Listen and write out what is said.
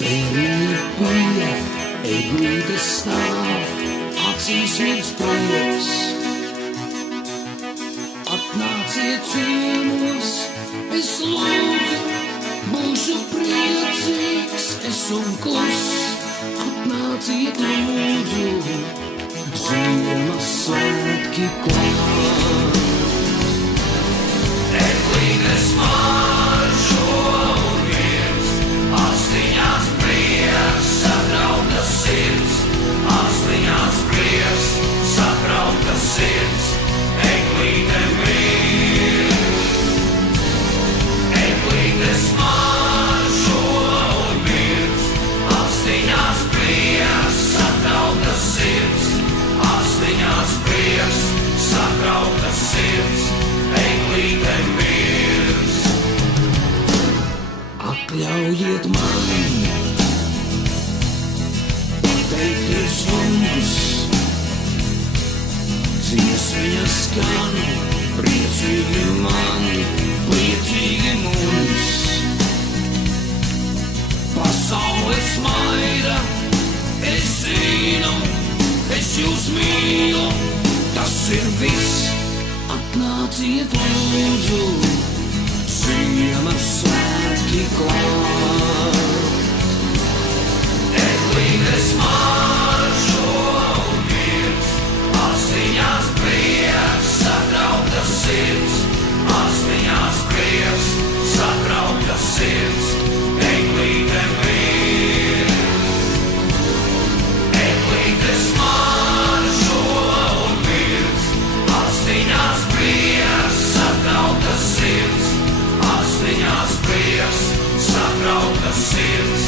Bija eglītes stāv, acīs mirds prieks. Atnāciet ciemos, es lūdzu, būšu priecīgs, es un klus. Atnāciet lūdzu, Ziemassvētki klāt. Eglītes maržo un miers, astiņās prieks, satrauktas sirds. Astiņās prieks, satrauktas sirds, eglīte mirs. Eglītes maržo un miers, astiņās prieks, satrauktas sirds. Astiņās prieks, satrauktas sirds, eglīte mirs. Atļaujiet man pateikties jums, dziesmiņa skan, priecīgi mani, priecīgi mums. Pasaule smaida, es zinu, es jūs mīlu, tas ir viss. Atnāciet lūdzu, Ziemassvētki klāt. Eglītes maržo un miers, astiņās prieks, satrauktas sirds. Astiņās prieks, satrauktas sirds, eglīte mirs. Eglītes maržo un miers, astiņās prieks, satrauktas sirds. Astiņās prieks, satrauktas sirds.